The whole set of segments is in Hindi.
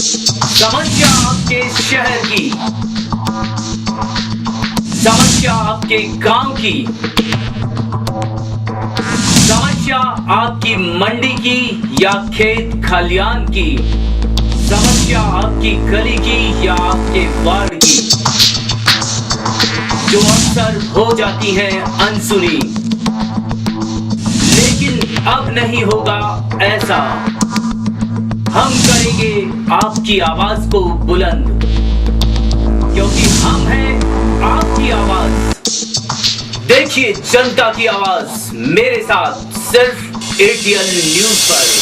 समस्या आपके शहर की, समस्या आपके गांव की, समस्या आपकी मंडी की या खेत खलियान की, समस्या आपकी गली की या आपके वार्ड की, जो अक्सर हो जाती है अनसुनी, लेकिन अब नहीं होगा ऐसा। हम करेंगे आपकी आवाज को बुलंद, क्योंकि हम हैं आपकी आवाज। देखिए जनता की आवाज मेरे साथ सिर्फ एटीएल न्यूज पर।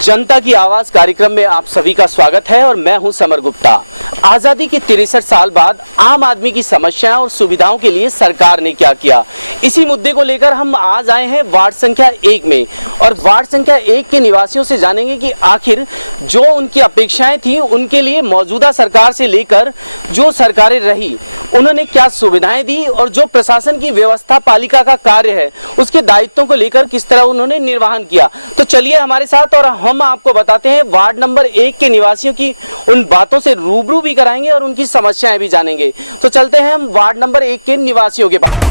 जनता की आवाज कार्यक्रम में आप सभी का स्वागत है और मैं हूं समर गुप्ता। आजादी के 63 साल बाद आम आदमी की समस्याएं और सुविधाओं के लिए सरकार ने क्या किया, इसी मुद्दे को लेकर हम आज आए हैं वार्ड संख्या 1 में और वार्ड संख्या 1 के निवासियों से जानेंगे कि आखिर जो उनकी अपेक्षाएं थी उनके लिए मौजूदा सरकार से लेकर जो सरकारें रही उन्होंने क्या सुविधाएं दी और जो प्रशासन की व्यवस्था पालिका का कार्य है उसके दायित्वों को लेकर किस तरह उन्होंने निर्वहन किया। तो चलिए हमारे साथ और हम आपको बताते हैं वार्ड नंबर 1 के निवासियों की उन बातों से रूबरू भी कराएंगे और उनकी समस्याएं भी जानेंगे। तो चलते हैं हम वार्ड नंबर 1 के निवासियों के पास।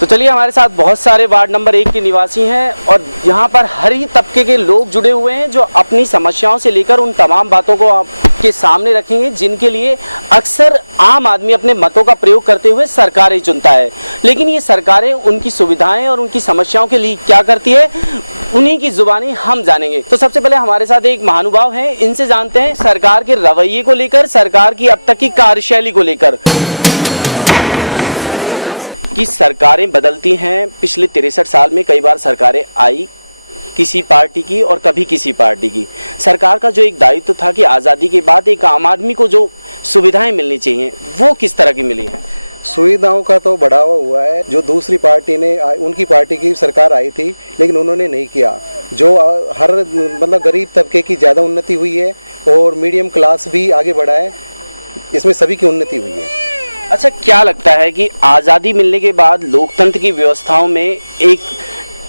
तो चलिए हमारे साथ बहुत सारे वार्ड नंबर 1 के निवासी हैं और यहाँ पर हर ही तबके के लोग जुड़े हुए हैं जो अपनी समस्याओं से लेकर उन तमाम बातों को आपके सामने रखेंगे जिनके लिए अक्सर आम आदमी अपने मतों का प्रयोग करते हुए सरकारें चुनता है। लेकिन ये सरकारें उनकी सुविधाएं और उनकी समस्याओं के लिए क्या करती है उन्हीं की जुबानी हम जानेंगे। तो सबसे पहले हमारे साथ एक महानुभाव हैं, इनसे जानते हैं सरकार के रवैये को लेकर, सरकार की अब तक की कार्यशैली को लेकर। कि सरकारें बदलती हैं, पिछले 63 साल में कई बार सरकारें आई किसी पार्टी की और कभी किसी पार्टी की। सरकार का जो एक दायित्व था कि आज़ादी के बाद एक आम आदमी को जो सुविधाएं मिलनी चाहिए वो किस तरह की मिली हैं? सुविधाओं का तो बढ़ावा हुआ है। जो दूसरी पार्टी ने, उनकी पार्टी की सरकार आई थी लेकिन उन्होंने नहीं किया। जो हर मतलब गरीब तबके की ज़्यादा उन्नति हुई है और मीडियम क्लास भी आगे बढ़ा है, इसमें सभी की उन्नति हुई है। अच्छा, क्या लगता है कि आज़ादी मिलने के बाद लोकतंत्र की व्यवस्थाओं में एक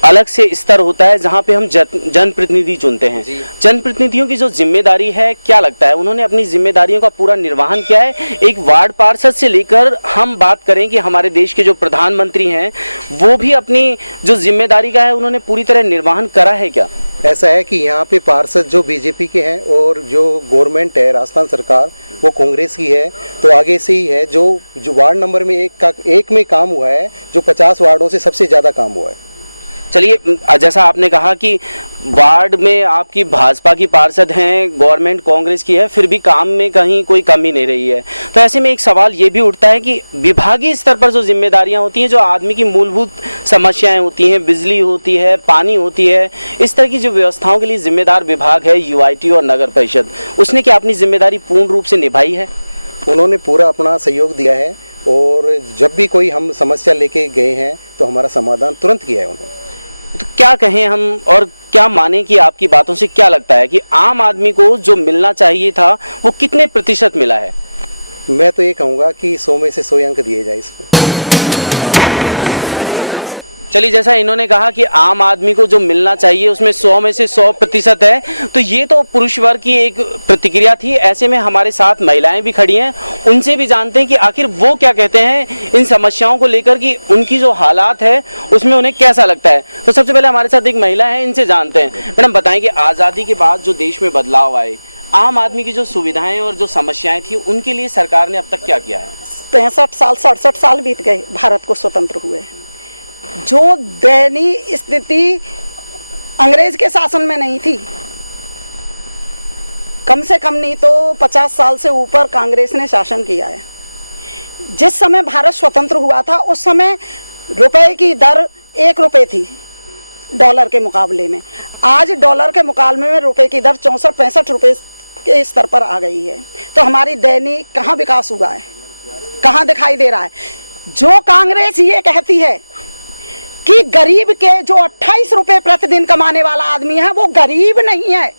अलग से स्तर होता है जहां पे हम जनप्रतिनिधि चुनते हैं। जनप्रतिनिधियों की जो जिम्मेदारी है, क्या लगता है उन्होंने अपनी जिम्मेदारियों का पूरा निर्वहन किया है? एक वार्ड पार्षद से लेकर हम बात करें कि हमारे देश के जो प्रधानमंत्री हैं वो भी अपनी जो जिम्मेदारी का है उन्होंने पूरी तरह निर्वहन करा है क्या? ऐसा है कि यहाँ पे पार्षद जो बीजेपी के हैं और जो गवर्नमेंट है राजस्थान सरकार वो कांग्रेस की है, तो आगे से ही है। जो वार्ड नंबर में एक में काम हुआ है, जो 50 वार्डों से सबसे ज़्यादा काम हुआ है। चलिए, जैसा आपने कहा कि वार्ड में आपकी भाजपा की पार्षद हैं, गवर्नमेंट कांग्रेस की है, फिर भी काम में कहीं कोई कमी नहीं रही है। तो ऐसे में एक सवाल ये भी उठता है कि विभागीय स्तर पर जो जिम्मेदारियां होती हैं, जो आदमी की मूलभूत समस्याएं होती हैं, बिजली होती है, पानी होती है, इस तरह की जो व्यवस्थाओं के लिए जिम्मेदार विभाग है यूआईटी और नगर परिषद, उसने क्या अपनी जिम्मेदारी पूर्ण रूप से निभाई है? उन्होंने पूरा अपना सहयोग दिया है और जब भी कोई हम समस्या लेके गए हैं तो हमारा समाधान तुरंत किया है उन्होंने। तो क्या कहें हम और क्या माने कि आपकी बातों से क्या लगता है कि आम आदमी को जो मिलना चाहिए था वो कितने प्रतिशत मिला है? मैं तो ये कहूँगा कि 100 में से 100 अंक दिए जाए इसको। चलिए, जैसा इन्होंने कहा कि आम आदमी को जो मिलना चाहिए उसमें 100 में से 100% है, तो ये तो पुरुष वर्ग की एक प्रतिक्रिया थी। ऐसे में हमारे साथ महिलाएं भी खड़ी हैं, उनसे भी जानते हैं कि आखिर वो क्या कहते हैं इन समस्याओं को लेकर, कि उनकी जो हालात है उसमें उन्हें कैसा लगता है। तो सबसे पहले हमारे साथ एक महिला है, इनसे जानते हैं। मैडम बताएं कि आज़ादी के बाद जो देश में बदलाव आए, आम आदमी की जो सुविधाएं और जो समस्याएं थी उनके लिए सरकार ने अब तक क्या किया है? 65 साल 67 साल बीत गए भारत को स्वतंत्र हुए। जो दयनीय स्थिति अंग्रेज के शासन में नहीं थी, कम से कम नहीं तो 50 साल से ऊपर कांग्रेस ने शासन किया है। जिस समय भारत स्वतंत्र हुआ था उस समय रुपए की दर 1 रुपए थी डॉलर के मुकाबले में। आज डॉलर के मुकाबले में रुपए की दर 64-65 रुपए के स्तर पर आ गई है। तो हमारी दैनिक कहाँ विकास हुआ है, कहाँ दिखाई दे रहा है? जो कांग्रेस ये कहती है कि गरीब के जो 28 रुपए प्रतिदिन कमाने वाला आदमी है वो गरीब नहीं है।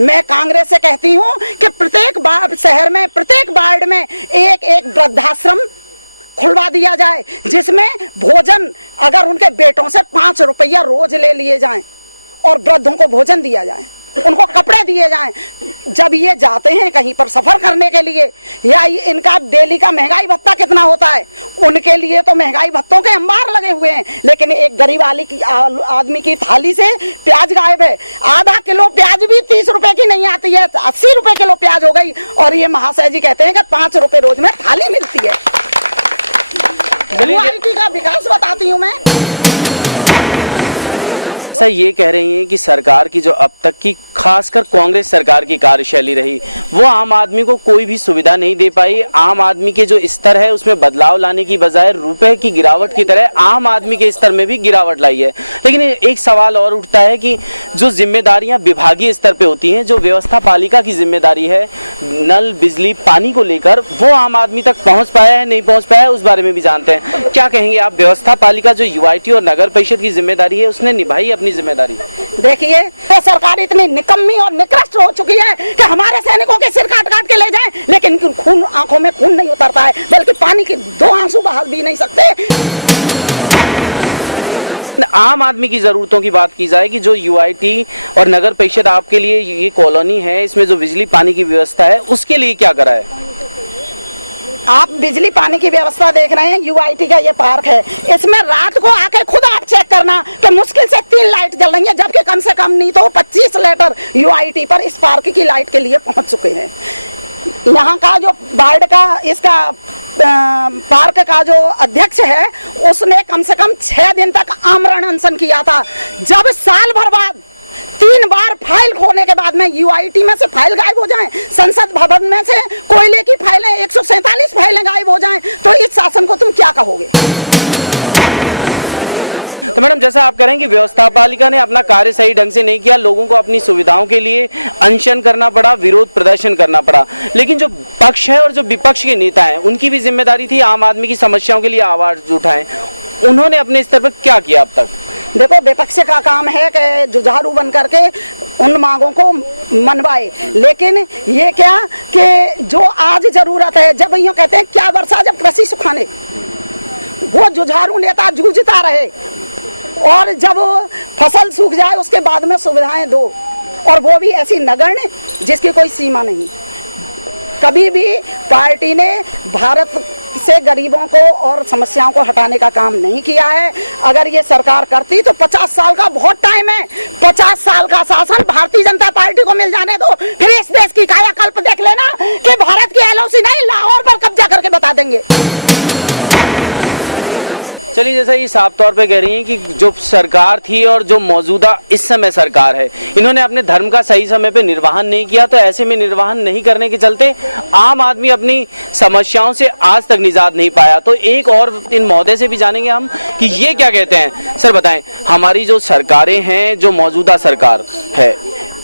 मैं कांग्रेस से कहती हूँ कि प्रत्येक शहर में, प्रत्येक वार्ड में एक वृद्धाश्रम खुलवा दिया जाए, जिसमें भोजन अगर उनके बेटों से 5 रुपया रोज ले लिए जाएं और वृद्धों को भोजन दिया जाए, उनको कपड़े दिए जाएं। जब ये जाते हैं कहीं पर सफर करने के लिए, या इनका डेली का महंगाई भत्ता कितना होता है, उनके लिए तो महंगाई भत्तों के अंबार लगे हुए हैं, लेकिन एक गरीब आदमी की थाली से प्याज गायब है। आधा किलो प्याज भी 30 रुपए की नहीं आती है, 80 रुपए किलो प्याज हो गई। और ये महाशय जी कहते हैं कि 5 रुपए रोज में थाली मिलती है। यूआईटी का विकास बताती हूँ मैं। ऐसा ये कह रही हैं कि सरकार की जो अब तक की खासकर कांग्रेस सरकार की कार्यशैली रही वो आम आदमी को कोई भी सुविधा नहीं दे पाई। आम आदमी के जो स्तर है उसमें बदलाव लाने की बजाय रुपए की गिरावट की तरह आम आदमी के स्तर में भी गिरावट लाई है। लेकिन एक सवाल और उठता है कि जो जिम्मेदारियां विभागीय स्तर पे होती हैं, जो व्यवस्था पालिका की जिम्मेदारी है नल बिजली पानी को लेकर, वो आम आदमी तक पहुंच पाया है नहीं पहुंच पाया है, उस बारे में भी जानते हैं। क्या कहेंगे आप, व्यवस्था पालिका जो यूआईटी और नगर परिषद की जिम्मेदारी है उसने निभाई अपनी जिम्मेदारी? देखिए तो सरकार इतनी निकम्मी और निकृष्ट हो चुकी है कि हमारे सैनिकों के सिर काट काट के ले जाएं, लेकिन खून, आंखों में खून नहीं उतरता है, बल्कि पानी के 2 आंसू बहा भी नहीं सकते। आम आदमी की जरूरतों की बात की जाए कि जो यूआईटी और नगर परिषद आपके लिए ये कॉलोनी है, इसमें जो बिजली पानी की व्यवस्था है उसके लिए क्या करा है? आप बिजली पानी की व्यवस्था देख रहे हैं, यूआईटी का ये पार्क है, इसमें रात को आके खुद आप चेक करना कि मुश्किल से 3 लाइट जल रही है, जबकि कम से कम नहीं तो 25 लीटर यूआईटी पर इस पार्क की लाइट के लिए पहुंच चुके हैं। यहाँ का जो वार्ड का इसका पार्क का जो अध्यक्ष है उसने कम से कम 6 दिन तक आमरण अनशन किया था। जब साल भर बाद 3 बार फाइल खोलने के बाद में यूआईटी में से फाइल गायब हो जाएं, संसद भवन में से कोयले की फाइलें 147 फाइलें गायब हो जाएं, तो इस शासन को तुम क्या कहोगे? तो मैडम, जैसा आप कह रहे हैं कि व्यवस्था पालिका ने अपना कार्य सही ढंग से नहीं किया, लोगों को अपनी सुविधाओं के लिए अनशन करना पड़ा, विरोध प्रदर्शन करना पड़ा, लेकिन जो पक्ष है और जो विपक्ष के नेता हैं उनकी भी जिम्मेदारी थी आम आदमी की समस्याओं के लिए आवाज उठाएं। उन्होंने अपने स्तर पर क्या किया अब तक? देखो, विपक्ष का काम है कि जुझारू बन करके उन मांगों को मनवाए, लेकिन ये क्या कि जो आज जरूरत है, जब यूँ कहते हैं क्या वर्षा जब कृषि सुखाने, वो जुझारू नेता जूझता रहे, और जब फसल सूख जाए उसके बाद में सुविधाएं दो, और वो भी ऐसी नगण्य जिसकी कोई सीमा नहीं। कभी भी पार्टी ने भारत से गरीबों को और समस्याओं को हटाने का काम नहीं किया है। अगर ये सरकार करती तो 50 साल का बहुत टाइम है, 50 साल का शासन भारतीय जनता पार्टी को मिल जाने दो, फिर इस देश की कायाकल्प देख लेना कि भारत की एलओसी नहीं, लाहौर पर कब्जा करके बता देंगे। चलिए, जैसा ये साफ तौर पे कह रही हैं कि जो सरकार थी और जो मौजूदा इस समय सरकार है, इन्होंने अपने धर्म का सही समय पे निर्वहन नहीं किया, तो ऐसे में निर्वहन नहीं करने के चलते आम आदमी अपनी समस्याओं से आज तक निजात नहीं पाया। तो एक और इन महोदय से भी जानेंगे हम कि ये क्या कहते हैं। सर बताएं, हमारी जो सरकारें हैं, जो मौजूदा सरकार है,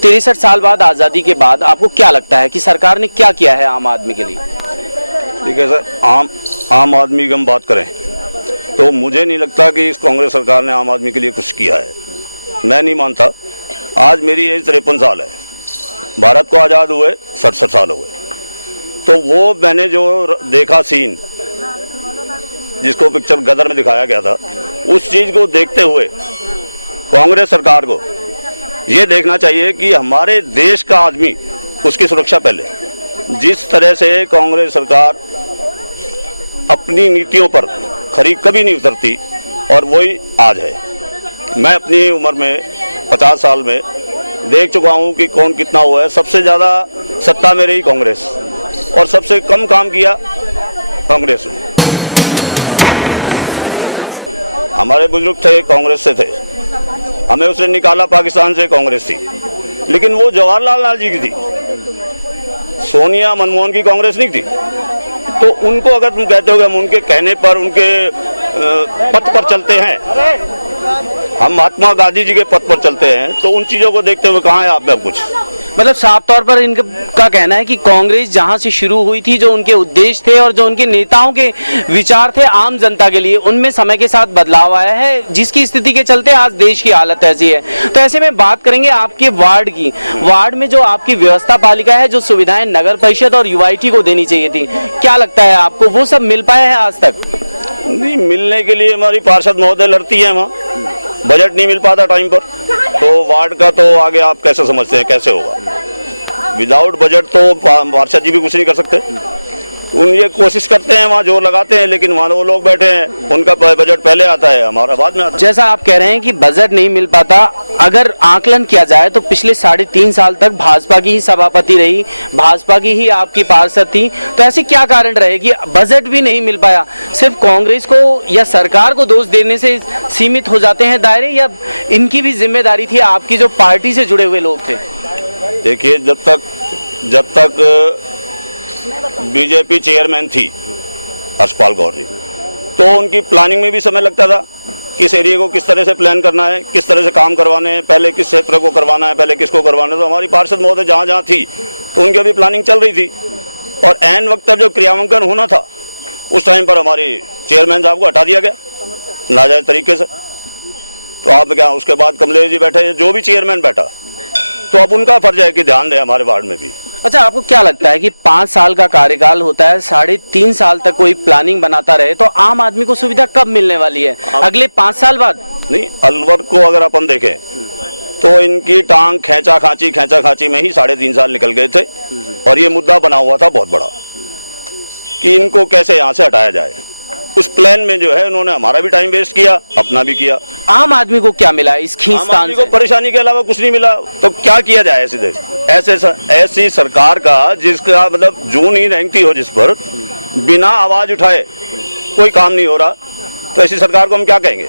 63 साल बाद आज़ादी के बाद आपको क्या लगता है कि सरकार ने क्या किया है आम आदमी के लिए? ठीक है सर, आम आदमी की हम बात करें तो मुझे नहीं लगता कि इस कांग्रेस सरकार ने आम आदमी के लिए कुछ किया है। मैं नहीं मानता। आज मेरी एज 53 साल है, भारत को आज़ाद हुए 67 साल हो गए, तो वो मैंने जो देखा सीन, जिसको पिक्चर गदर में दिखाया गया था, उस चीज़ को देखते हुए कांग्रेस सरकार को ये देखना चाहिए कि हमारे देश का आदमी, उसकी सुरक्षा पहले। जिस तरह से कांग्रेस सरकार अपनी नीतियों पर खरी कभी नहीं उतरती, और वही आज है। मैं अपनी उम्र में 50 साल में देख चुका हूँ कि कौन कितना हुआ है। सबसे ज़्यादा सत्ता में रही कांग्रेस, और सबसे कम काम किया कांग्रेस ने। हमारे बुजुर्ग थे कांग्रेस से थे, हमें उसे निकाला पाकिस्तान से कांग्रेस थी, लेकिन वो जवाहरलाल नेहरू जी की थी। सोनिया मनमोहन की कांग्रेस नहीं थी, तो उनको अगर तुम कहते हो कि हम उनके कहने पर उनके पथ पर चलते हैं, हम महात्मा गांधी जी के पथ पर चलते हैं, तो उन चीजों को देखते हुए कहाँ है आप में अब कुछ? मतलब साफ तौर पर इनका कहना है कि कांग्रेस जहां से शुरू हुई थी, जो उनके उद्देश्य थे और जो उनके नेताओं के विचार थे आम जनता के लिए, उनमें समय के साथ बदलाव आया है, जिसकी स्थिति के चलते आज देश की हालत ऐसी है। तो ऐसे में बात करेंगे आपके वार्ड की। वार्ड में जो आपकी व्यवस्था पालिका है, जो सुविधाएं नगर परिषद और यूआईटी को देनी चाहिए थी, क्या लगता है आपको वो सब मिल पाया है आज तक? नहीं, मिलने के लिए हमारी पार्षद महोदय लड़ती है, वहाँ बजट नहीं मिल पाता टाइम पर, तो वार्ड का तो आगे आप कैसे समझते हैं कैसे होगा? विदाउट बजट तो पार्षद जी भी कुछ नहीं कर सकते। उन ये कोशिश करते हैं, वहाँ जोर लगाते हैं, लेकिन वहाँ वो लोग बैठे हैं, उनका बजट पहले आता है, हमारा बाद में आता है। जैसा आप कह रहे हैं कि बजट नहीं मिल पाता, अगर आकलन किया जाए तो पिछले 3.5 साल तक भाजपा की ही सभापति रही, भाजपा की ही आपकी पार्षद थी, तो ऐसे क्या कारण रहे कि बजट भी नहीं मिल पाया? सिर्फ कांग्रेस को या सरकार को दोष देने से सीमित हो जाते हैं दायरे, या इनकी भी जिम्मेदारी थी, आपकी जो पार्टी से जुड़े हुए लोग थे? देखिए, जब तक बीजेपी चेयरमैन थी हर्षपाल गौर जी, तो उनकी प्लानिंग में भी समय लगता था, किस एरिया को किस तरह से प्लान करना है, किस तरह से काम करवाने हैं, पहले किस क्षेत्र को करवाना है, पहले किसको करवाना है। तो हमारी पार्षद महोदय जहाँ जहाँ थी तो उनकी अभी प्लानिंग चल रही थी, और एन वक्त जब क्रियान्वयन होना था उस टाइम पर हमारे चेयरमैन साहब को हटा दिया गया नाजायज तरीके से। तो आप क्या, उसके बाद कमलेश जी बैठे, जो भी चेयरमैन बैठा, तो अब उनका फर्ज है कि ध्यान दें हमारे वार्ड में भी। अच्छा, आपको क्या लगता है कि 5 साल का कार्यकाल होता है, 3.5 साल तक कोई प्लानिंग बनाता रहे, तो आम आदमी को सुविधा कब मिलने वाली है? अगले 5 साल बाद? नहीं, अलवर को अगर अपन देखें तो इनकी टांग खैंचा खांची में ही 3.5 साल निकल गए थे, और ये मुद्दा बना हुआ था बहुत बड़ा कि इनको कैसे यहाँ से हटाया जाए। उस प्लान में जो है उन्होंने हमारा भी टाइम वेस्ट किया, अपना भी किया। आम आदमी को क्या मिला इस खींचतान से? परेशानी के अलावा कुछ नहीं मिला, तो क्या किया जाए? ऐसी सरकार का जिसका मतलब जून ही रेंगती हो, जिस पर बिना आवाज उठाए कोई काम नहीं हो रहा, तो ऐसी सरकार को हम क्या कहेंगे?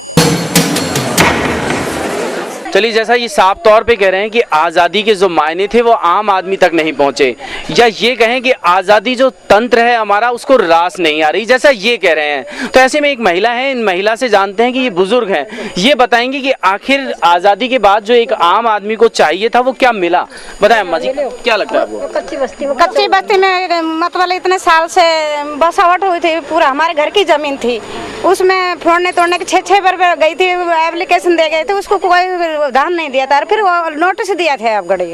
चलिए, जैसा ये साफ तौर पे कह रहे हैं कि आज़ादी के जो मायने थे वो आम आदमी तक नहीं पहुंचे, या ये कहें कि आज़ादी जो तंत्र है हमारा उसको रास नहीं आ रही, जैसा ये कह रहे हैं। तो ऐसे में एक महिला है, इन महिला से जानते हैं कि ये बुजुर्ग हैं, ये बताएंगे कि आखिर आज़ादी के बाद जो एक आम आदमी को चाहिए था वो क्या मिला। बताएं अम्मा जी, क्या लगता है आपको? कच्ची बस्ती में मतलब इतने साल से बसावट हुई थी, पूरा हमारे घर की जमीन थी, उसमें फोड़ने तोड़ने के 6 बार गई थी, एप्लीकेशन दे गए थे, उसको कोई ध्यान नहीं दिया था, फिर वो नोटिस दिया था। अब गड़ी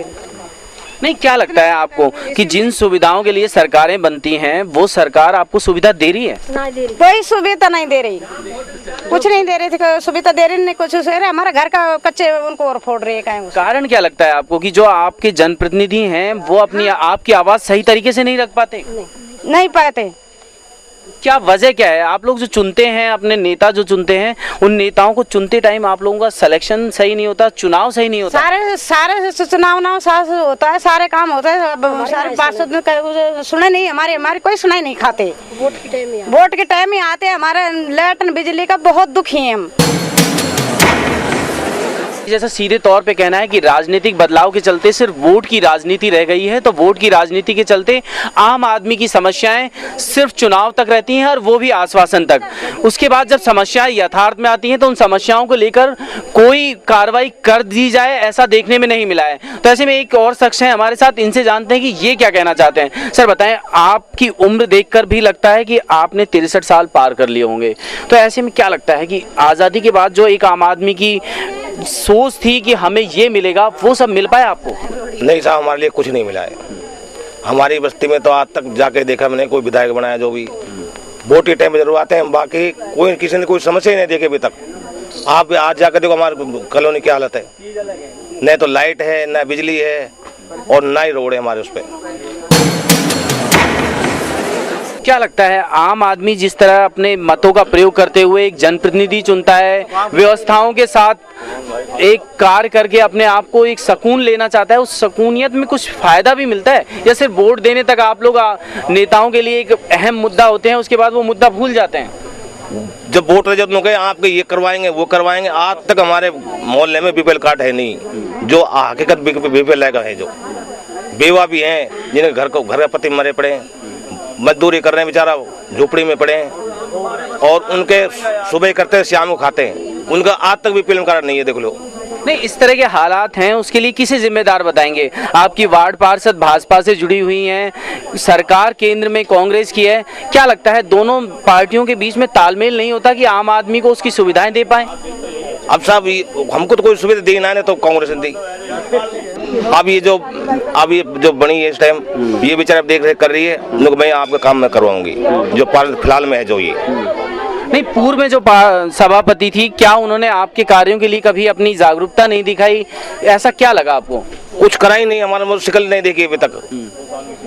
नहीं, क्या लगता है आपको कि जिन सुविधाओं के लिए सरकारें बनती हैं वो सरकार आपको सुविधा दे रही है? कोई सुविधा नहीं दे रही, कुछ नहीं दे रही थी, सुविधा दे रही नहीं कुछ। हमारे घर का कच्चे उनको और फोड़ रही है। कारण क्या लगता है आपको कि जो आपके जनप्रतिनिधि हैं वो अपनी आपकी आवाज सही तरीके से नहीं रख पाते? नहीं पाते। क्या वजह क्या है? आप लोग जो चुनते हैं, अपने नेता जो चुनते हैं, उन नेताओं को चुनते टाइम आप लोगों का सिलेक्शन सही नहीं होता, चुनाव सही नहीं होता? सारे चुनाव होता है, सारे काम होते हैं, सारे पार्षद सुने नहीं, हमारी कोई सुनाई नहीं खाते। वोट के टाइम ही आते हैं, हमारे लाइट बिजली का बहुत दुखी है हम। जैसा सीधे तौर पे कहना है कि राजनीतिक बदलाव के चलते सिर्फ वोट की राजनीति रह गई है, तो वोट की राजनीति के चलते आम आदमी की समस्याएं सिर्फ चुनाव तक रहती हैं, और वो भी आश्वासन तक। उसके बाद जब समस्याएं यथार्थ में आती हैं तो उन समस्याओं को लेकर कोई कार्रवाई कर दी जाए, ऐसा देखने में नहीं मिला है। तो ऐसे में एक और शख्स है हमारे साथ, इनसे जानते हैं कि ये क्या कहना चाहते हैं। सर बताएं, आपकी उम्र देखकर भी लगता है कि आपने 63 साल पार कर लिए होंगे, तो ऐसे में क्या लगता है कि आज़ादी के बाद जो एक आम आदमी की सोच थी कि हमें ये मिलेगा, वो सब मिल पाया आपको? नहीं साहब, हमारे लिए कुछ नहीं मिला है। हमारी बस्ती में तो आज तक जाके देखा मैंने, कोई विधायक बनाया जो भी वोट के टाइम में जरूर आते हैं, बाकी कोई किसी ने कोई समस्या ही नहीं देखी अभी तक। आप आज जाकर देखो हमारे कॉलोनी की हालत है, न तो लाइट है, न बिजली है, और न ही रोड है हमारे उस पर। क्या लगता है, आम आदमी जिस तरह अपने मतों का प्रयोग करते हुए एक जनप्रतिनिधि चुनता है, व्यवस्थाओं के साथ एक कार्य करके अपने आप को एक सुकून लेना चाहता है, उस सुकूनियत में कुछ फायदा भी मिलता है, या सिर्फ वोट देने तक आप लोग नेताओं के लिए एक अहम मुद्दा होते हैं, उसके बाद वो मुद्दा भूल जाते हैं? जब वोट रहे जब कहे आपके ये करवाएंगे वो करवाएंगे, आज तक हमारे मोहल्ले में बीपीएल कार्ड है नहीं, जो हकीकत बीपीएल का है, जो बेवा भी हैं, जिनके घर का पति मरे पड़े हैं, मजदूरी कर रहे हैं, बेचारा झोपड़ी में पड़े हैं, और उनके सुबह करते हैं शाम को खाते हैं, उनका आज तक भी फिल्म कार्ड नहीं है, देख लो। नहीं, इस तरह के हालात हैं, उसके लिए किसे जिम्मेदार बताएंगे? आपकी वार्ड पार्षद भाजपा से जुड़ी हुई हैं, सरकार केंद्र में कांग्रेस की है, क्या लगता है दोनों पार्टियों के बीच में तालमेल नहीं होता कि आम आदमी को उसकी सुविधाएं दे पाए? अब साहब हमको तो कोई सुविधा दी ना है, तो कांग्रेस ने दी। अब ये जो बनी है इस टाइम, ये बेचारे देख रेख कर रही है, लोग मैं आपका काम मैं करवाऊंगी, जो फिलहाल में है जो ये। नहीं, पूर्व में जो सभापति थी, क्या उन्होंने आपके कार्यों के लिए कभी अपनी जागरूकता नहीं दिखाई? ऐसा क्या लगा आपको? कुछ करा ही नहीं, हमारा मुझे शिकल नहीं देखी अभी तक।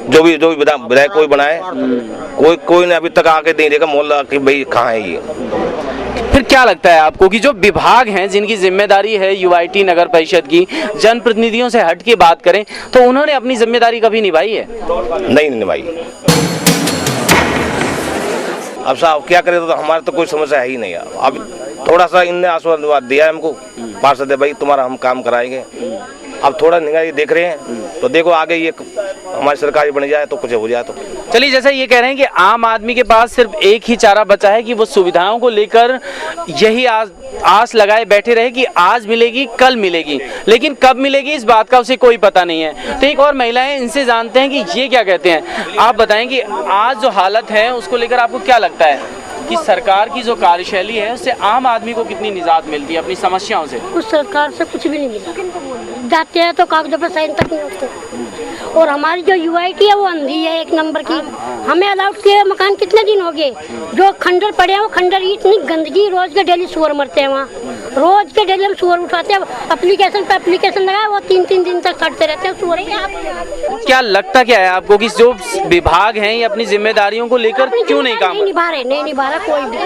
जो भी विधायक कोई बनाए, कोई ने अभी तक आके नहीं देखा मोहल्ला कि भाई कहाँ है ये। फिर क्या लगता है आपको कि जो विभाग हैं, जिनकी जिम्मेदारी है यूआईटी नगर परिषद की, जनप्रतिनिधियों से हट के बात करें तो उन्होंने अपनी जिम्मेदारी कभी निभाई है? नहीं निभाई। अब साहब क्या करें, तो हमारे तो कोई समस्या है ही नहीं। अब थोड़ा सा इनने आश्वासन दिया है हमको, पार्षद है भाई तुम्हारा हम काम कराएंगे। अब थोड़ा निगाह देख रहे हैं, तो देखो आगे ये हमारी सरकार बन जाए तो कुछ हो जाए तो। चलिए, जैसा ये कह रहे हैं कि आम आदमी के पास सिर्फ एक ही चारा बचा है कि वो सुविधाओं को लेकर यही आस लगाए बैठे रहे कि आज मिलेगी कल मिलेगी, लेकिन कब मिलेगी इस बात का उसे कोई पता नहीं है। तो एक और महिलाएं, इनसे जानते हैं कि ये क्या कहते हैं। आप बताएं कि आज जो हालत है उसको लेकर आपको क्या लगता है कि सरकार की जो कार्यशैली है उससे आम आदमी को कितनी निजात मिलती है अपनी समस्याओं से? कुछ सरकार से कुछ भी नहीं मिला, जाते हैं तो कागजों पर साइन तक नहीं होते। और हमारी जो यूआईटी है वो अंधी है एक नंबर की। हमें अलाउड किए मकान कितने दिन हो गए, जो खंडर पड़े हैं वो खंडर, इतनी गंदगी, रोज के डेली सुअर मरते हैं वहाँ, रोज के डेली हम सुअर उठाते हैं। एप्लीकेशन पे एप्लीकेशन लगाए, वो 3-3 दिन तक सड़ते रहते हैं सुअर। क्या लगता क्या है आपको कि जो विभाग हैं ये अपनी जिम्मेदारियों को लेकर क्यों नहीं काम निभा रहे कोई भी,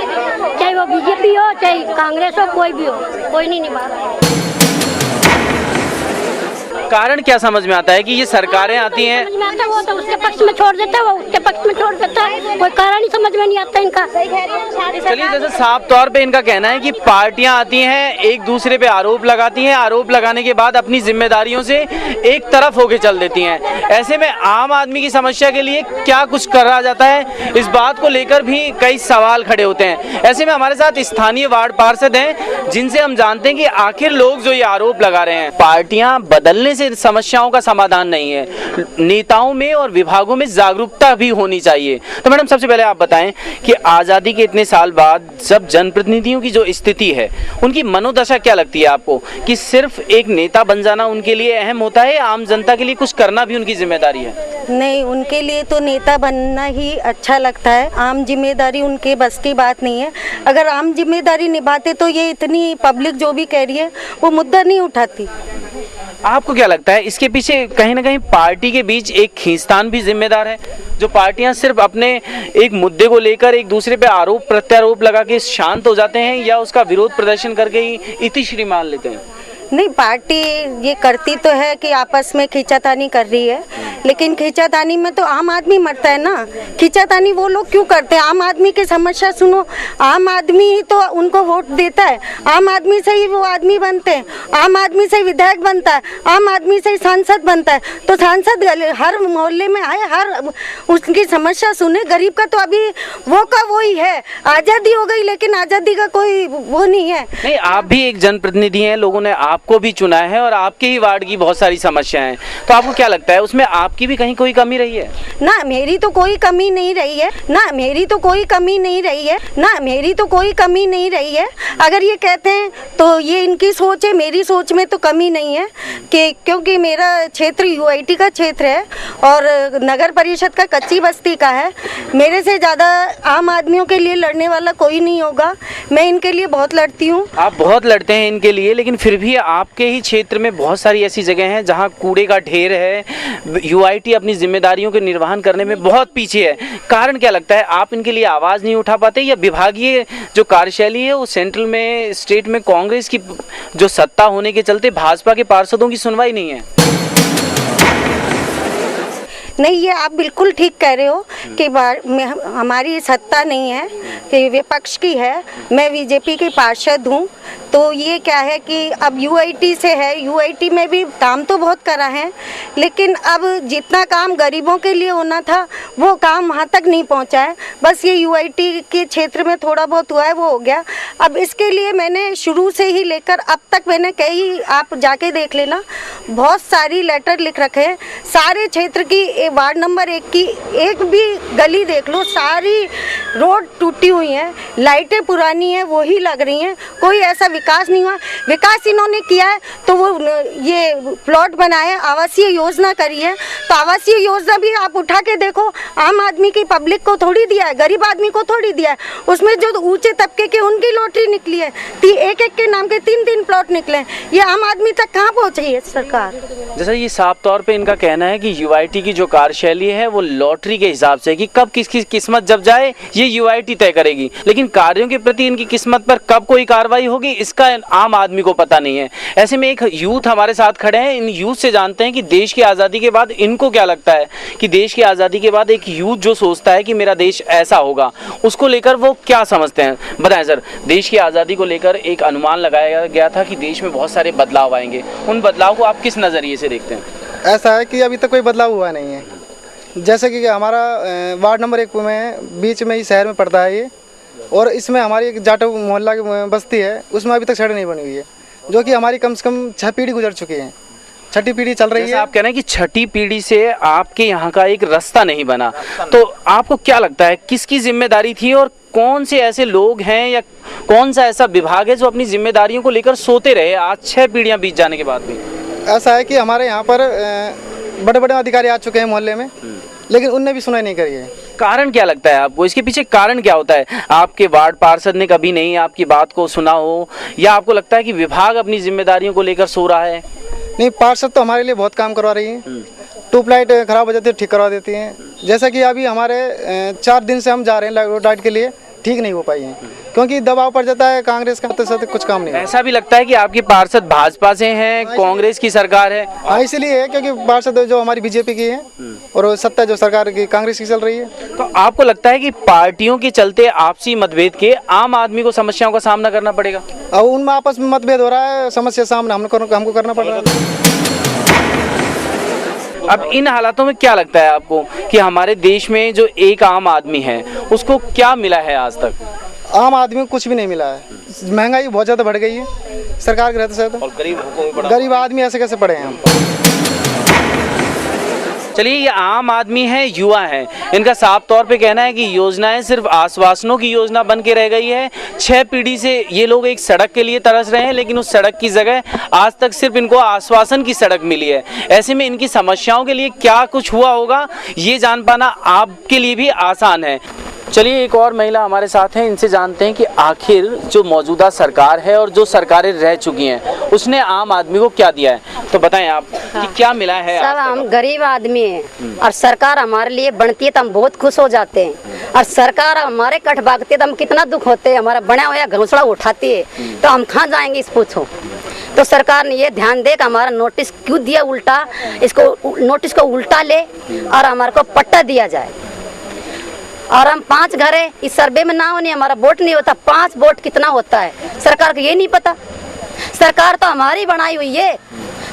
चाहे वो बीजेपी हो चाहे कांग्रेस हो, कोई भी हो, कोई नहीं निभा रहा। कारण क्या समझ में आता है कि ये सरकारें आती हैं, समझ में आता है वो तो उसके पक्ष में छोड़ देता है, वो उसके पक्ष में छोड़ देता है, कोई कारण ही समझ में नहीं आता इनका। चलिए, जैसे साफ तौर पे इनका कहना है कि पार्टियां आती हैं, एक दूसरे पे आरोप लगाती हैं, आरोप लगाने के बाद अपनी जिम्मेदारियों से एक तरफ होके चल देती हैं। ऐसे में आम आदमी की समस्या के लिए क्या कुछ करा जाता है, इस बात को लेकर भी कई सवाल खड़े होते हैं। ऐसे में हमारे साथ स्थानीय वार्ड पार्षद हैं, जिनसे हम जानते हैं कि आखिर लोग जो ये आरोप लगा रहे हैं, पार्टियां बदलने से समस्याओं का समाधान नहीं है, नेताओं में और विभागों में जागरूकता भी होनी चाहिए। तो मैडम, सबसे पहले आप बताएं कि आजादी के इतने साल बाद जब जनप्रतिनिधियों की जो स्थिति है, उनकी मनोदशा क्या लगती है आपको कि सिर्फ एक नेता बन जाना उनके लिए अहम होता है, आम जनता के लिए कुछ करना भी उनकी जिम्मेदारी है? नहीं, उनके लिए तो नेता बनना ही अच्छा लगता है, आम जिम्मेदारी उनके बस की बात नहीं है। अगर आम जिम्मेदारी निभाते तो ये इतनी पब्लिक जो भी कह रही है वो मुद्दा नहीं उठाती। आपको क्या लगता है इसके पीछे कहीं ना कहीं पार्टी के बीच एक खींचतान भी जिम्मेदार है? जो पार्टियां सिर्फ अपने एक मुद्दे को लेकर एक दूसरे पे आरोप प्रत्यारोप लगा के शांत हो जाते हैं या उसका विरोध प्रदर्शन करके ही इतिश्री मान लेते हैं? नहीं, पार्टी ये करती तो है कि आपस में खींचातानी कर रही है, लेकिन खींचातानी में तो आम आदमी मरता है ना। खींचातानी वो लोग क्यों करते हैं? आम आदमी की समस्या सुनो, आम आदमी ही तो उनको वोट देता है, आम आदमी से ही वो आदमी बनते हैं, आम आदमी से ही विधायक बनता है, आम आदमी से ही सांसद बनता है। तो सांसद हर मोहल्ले में आए, हर उसकी समस्या सुने। गरीब का तो अभी वो का वो ही है, आज़ादी हो गई लेकिन आज़ादी का कोई वो नहीं है। नहीं, आप भी एक जनप्रतिनिधि हैं, लोगों ने आपको भी चुना है और आपके ही वार्ड की बहुत सारी समस्याएं हैं, तो आपको क्या लगता है उसमें आपकी भी कहीं कोई कमी रही है? ना, मेरी तो कोई कमी नहीं रही है, ना मेरी तो कोई कमी नहीं रही है, ना मेरी तो कोई कमी नहीं रही है। अगर ये कहते हैं तो ये इनकी सोच है, मेरी सोच में तो कमी नहीं है कि क्योंकि मेरा क्षेत्र यूआईटी का क्षेत्र है और नगर परिषद का कच्ची बस्ती का है। मेरे से ज़्यादा आम आदमियों के लिए लड़ने वाला कोई नहीं होगा। मैं इनके लिए बहुत लड़ती हूँ। आप बहुत लड़ते हैं इनके लिए, लेकिन फिर भी आपके ही क्षेत्र में बहुत सारी ऐसी जगह हैं जहां कूड़े का ढेर है, यूआईटी अपनी जिम्मेदारियों के निर्वहन करने में बहुत पीछे है। कारण क्या लगता है, आप इनके लिए आवाज़ नहीं उठा पाते या विभागीय जो कार्यशैली है वो सेंट्रल में, स्टेट में कांग्रेस की जो सत्ता होने के चलते भाजपा के पार्षदों की सुनवाई नहीं है? नहीं, ये आप बिल्कुल ठीक कह रहे हो कि हमारी सत्ता नहीं है कि विपक्ष की है। मैं बीजेपी की पार्षद हूँ, तो ये क्या है कि अब यूआईटी से है, यूआईटी में भी काम तो बहुत करा है, लेकिन अब जितना काम गरीबों के लिए होना था वो काम वहाँ तक नहीं पहुँचा है। बस ये यूआईटी के क्षेत्र में थोड़ा बहुत हुआ है, वो हो गया। अब इसके लिए मैंने शुरू से ही लेकर अब तक मैंने कई, आप जाके देख लेना, बहुत सारी लेटर लिख रखे हैं। सारे क्षेत्र की, वार्ड नंबर 1 की एक भी गली देख लो, सारी रोड टूटी हुई हैं, लाइटें पुरानी हैं वही लग रही हैं, कोई ऐसा विकास नहीं हुआ। विकास इन्होंने किया है तो वो ये प्लॉट बनाए, आवासीय योजना करी है, तो आवासीय योजना भी आप उठा के देखो, आम आदमी की पब्लिक को थोड़ी दिया है, गरीब आदमी को थोड़ी दिया है। उसमें जो ऊंचे तबके के उनकी लॉटरी निकली है, एक के नाम के 3-3 प्लॉट निकले हैं। ये आम आदमी तक कहाँ पहुँची है सरकार? जैसा ये साफ तौर पे इनका कहना है कि यूआईटी की जो कार्यशैली है वो लॉटरी के हिसाब से, कि कब किसकी किस्मत जब जाए ये यूआईटी तय करेगी, लेकिन कार्यों के प्रति इनकी किस्मत पर कब कोई कार्रवाई होगी इसका आम आदमी को पता नहीं है। ऐसे में एक यूथ हमारे साथ खड़े हैं, इन यूथ से जानते हैं कि देश की आज़ादी के बाद इनको क्या लगता है कि देश की आज़ादी के बाद एक यूथ जो सोचता है कि मेरा देश ऐसा होगा, उसको लेकर वो क्या समझते हैं। बताएं सर, देश की आज़ादी को लेकर एक अनुमान लगाया गया था कि देश में बहुत सारे बदलाव आएंगे, उन बदलाव को आप किस नज़रिए से देखते हैं? ऐसा है कि अभी तक कोई बदलाव हुआ नहीं है। जैसे कि हमारा वार्ड नंबर 1 में बीच में ही शहर में पड़ता है ये, और इसमें हमारी एक जाटो मोहल्ला की बस्ती है, उसमें अभी तक सड़क नहीं बनी हुई है, जो कि हमारी कम से कम 6 पीढ़ी गुजर चुकी हैं, 6ठी पीढ़ी चल रही है। आप कह रहे हैं कि 6ठी पीढ़ी से आपके यहाँ का एक रास्ता नहीं बना, तो आपको क्या लगता है किसकी जिम्मेदारी थी और कौन से ऐसे लोग हैं या कौन सा ऐसा विभाग है जो अपनी जिम्मेदारियों को लेकर सोते रहे आज 6 पीढ़ियाँ बीत जाने के बाद भी? ऐसा है कि हमारे यहाँ पर बड़े बड़े अधिकारी आ चुके हैं मोहल्ले में, लेकिन उनने भी सुनाई नहीं करी है। कारण क्या लगता है आपको, इसके पीछे कारण क्या होता है? आपके वार्ड पार्षद ने कभी नहीं आपकी बात को सुना हो, या आपको लगता है कि विभाग अपनी जिम्मेदारियों को लेकर सो रहा है? नहीं, पार्षद तो हमारे लिए बहुत काम करवा रही है, ट्यूबलाइट खराब हो जाती है ठीक करवा देती हैं। जैसा कि अभी हमारे 4 दिन से हम जा रहे हैं लाइट के लिए, ठीक नहीं हो पाई है क्योंकि दबाव पड़ जाता है कांग्रेस का, तो कुछ काम नहीं। ऐसा भी लगता है कि आपके पार्षद भाजपा से हैं, कांग्रेस की सरकार है? हाँ, इसलिए है क्योंकि पार्षद जो हमारी बीजेपी की है और सत्ता जो सरकार की कांग्रेस की चल रही है। तो आपको लगता है कि पार्टियों के चलते आपसी मतभेद के आम आदमी को समस्याओं का सामना करना पड़ेगा? अब उनमें आपस में मतभेद हो रहा है, समस्या सामना हमको करना पड़ रहा है। अब इन हालातों में क्या लगता है आपको कि हमारे देश में जो एक आम आदमी है उसको क्या मिला है आज तक? आम आदमी को कुछ भी नहीं मिला है, महंगाई बहुत ज़्यादा बढ़ गई है सरकार के रहते से, और गरीब आदमी ऐसे कैसे पड़े हैं हम। चलिए, ये आम आदमी है, युवा है, इनका साफ तौर पे कहना है कि योजनाएं सिर्फ आश्वासनों की योजना बन के रह गई है। 6 पीढ़ी से ये लोग एक सड़क के लिए तरस रहे हैं, लेकिन उस सड़क की जगह आज तक सिर्फ इनको आश्वासन की सड़क मिली है। ऐसे में इनकी समस्याओं के लिए क्या कुछ हुआ होगा ये जान पाना आपके लिए भी आसान है। चलिए, एक और महिला हमारे साथ हैं, इनसे जानते हैं कि आखिर जो मौजूदा सरकार है और जो सरकारें रह चुकी हैं उसने आम आदमी को क्या दिया है, तो बताएं आप कि क्या मिला है? सब हम गरीब आदमी हैं और सरकार हमारे लिए बनती है तो हम बहुत खुश हो जाते हैं, और सरकार हमारे कट भागती है तो हम कितना दुख होते हैं, हमारा बना हुआ घोंसला उठाती है तो हम कहाँ जाएंगे इस पूछो। तो सरकार ने ये ध्यान दे कि हमारा नोटिस क्यों दिया उल्टा, इसको नोटिस को उल्टा ले और हमारे को पट्टा दिया जाए। और हम 5 घर है, इस सर्वे में ना होने हमारा वोट नहीं होता, 5 वोट कितना होता है सरकार को ये नहीं पता। सरकार तो हमारी बनाई हुई है,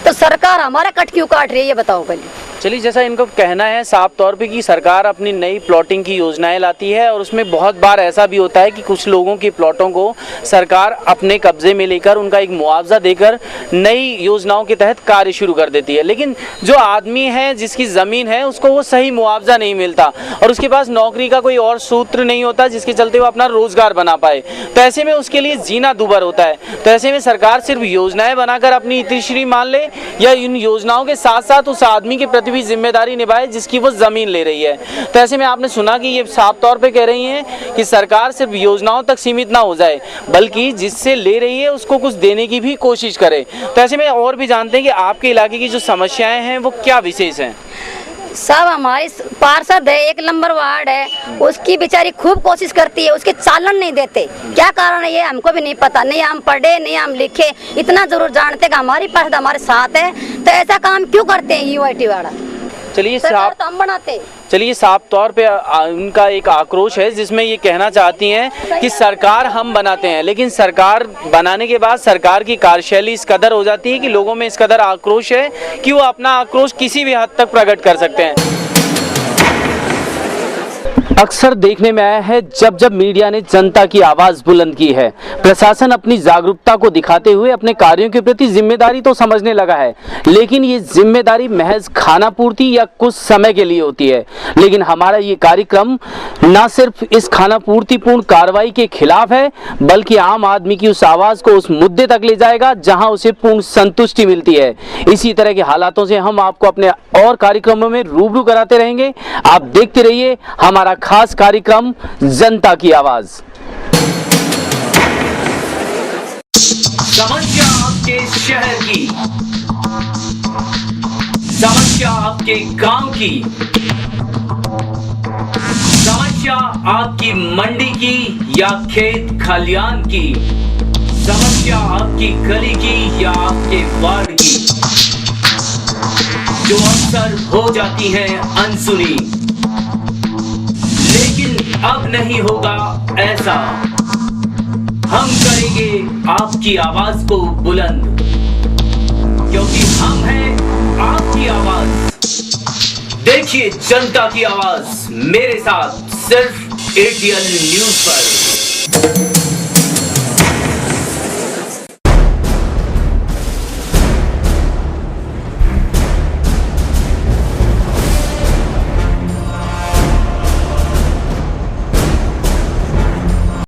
तो सरकार हमारा कट क्यों काट रही है ये बताओ पहले। चलिए, जैसा इनको कहना है साफ तौर पे कि सरकार अपनी नई प्लॉटिंग की योजनाएं लाती है और उसमें बहुत बार ऐसा भी होता है कि कुछ लोगों के प्लॉटों को सरकार अपने कब्जे में लेकर उनका एक मुआवजा देकर नई योजनाओं के तहत कार्य शुरू कर देती है, लेकिन जो आदमी है जिसकी ज़मीन है उसको वो सही मुआवजा नहीं मिलता और उसके पास नौकरी का कोई और सूत्र नहीं होता जिसके चलते वो अपना रोजगार बना पाए। तो ऐसे में उसके लिए जीना दूभर होता है। तो ऐसे में सरकार सिर्फ योजनाएं बनाकर अपनी इतिश्री मान ले या इन योजनाओं के साथ साथ उस आदमी के प्रति भी जिम्मेदारी निभाए जिसकी वो जमीन ले रही है। तो ऐसे में आपने सुना कि ये साफ तौर पे कह रही हैं कि सरकार सिर्फ योजनाओं तक सीमित ना हो जाए बल्कि जिससे ले रही है उसको कुछ देने की भी कोशिश करे। तो ऐसे में और भी जानते हैं कि आपके इलाके की जो समस्याएं हैं वो क्या विशेष हैं। सब हमारी पार्षद है, 1 नंबर वार्ड है, उसकी बेचारी खूब कोशिश करती है, उसके चालन नहीं देते। क्या कारण है ये हमको भी नहीं पता, नहीं हम पढ़े नहीं हम लिखे, इतना जरूर जानते कि हमारी पार्षद हमारे साथ है, तो ऐसा काम क्यों करते हैं यूआईटी वाला। चलिए सरकार तो हम बनाते। चलिए साफ तौर पे उनका एक आक्रोश है जिसमें ये कहना चाहती हैं कि सरकार हम बनाते हैं, लेकिन सरकार बनाने के बाद सरकार की कार्यशैली इस कदर हो जाती है कि लोगों में इस कदर आक्रोश है कि वो अपना आक्रोश किसी भी हद तक प्रकट कर सकते हैं। अक्सर देखने में आया है जब जब मीडिया ने जनता की आवाज बुलंद की है, प्रशासन अपनी जागरूकता को दिखाते हुए अपने कार्यों के प्रति जिम्मेदारी तो समझने लगा है, लेकिन ये जिम्मेदारी महज खाना पूर्ति या कुछ समय के लिए होती है। लेकिन हमारा ये कार्यक्रम न सिर्फ इस खाना पूर्तिपूर्ण कार्रवाई के खिलाफ है, बल्कि आम आदमी की उस आवाज को उस मुद्दे तक ले जाएगा जहां उसे पूर्ण संतुष्टि मिलती है। इसी तरह के हालातों से हम आपको अपने और कार्यक्रमों में रूबरू कराते रहेंगे। आप देखते रहिए हमारा खास कार्यक्रम जनता की आवाज। समस्या आपके शहर की, समस्या आपके गांव की, समस्या आपकी मंडी की या खेत खलियान की, समस्या आपकी गली की या आपके वार्ड की, जो अक्सर हो जाती है अनसुनी, लेकिन अब नहीं होगा ऐसा। हम करेंगे आपकी आवाज को बुलंद, क्योंकि हम हैं आपकी आवाज। देखिए जनता की आवाज मेरे साथ सिर्फ एटीएल न्यूज पर।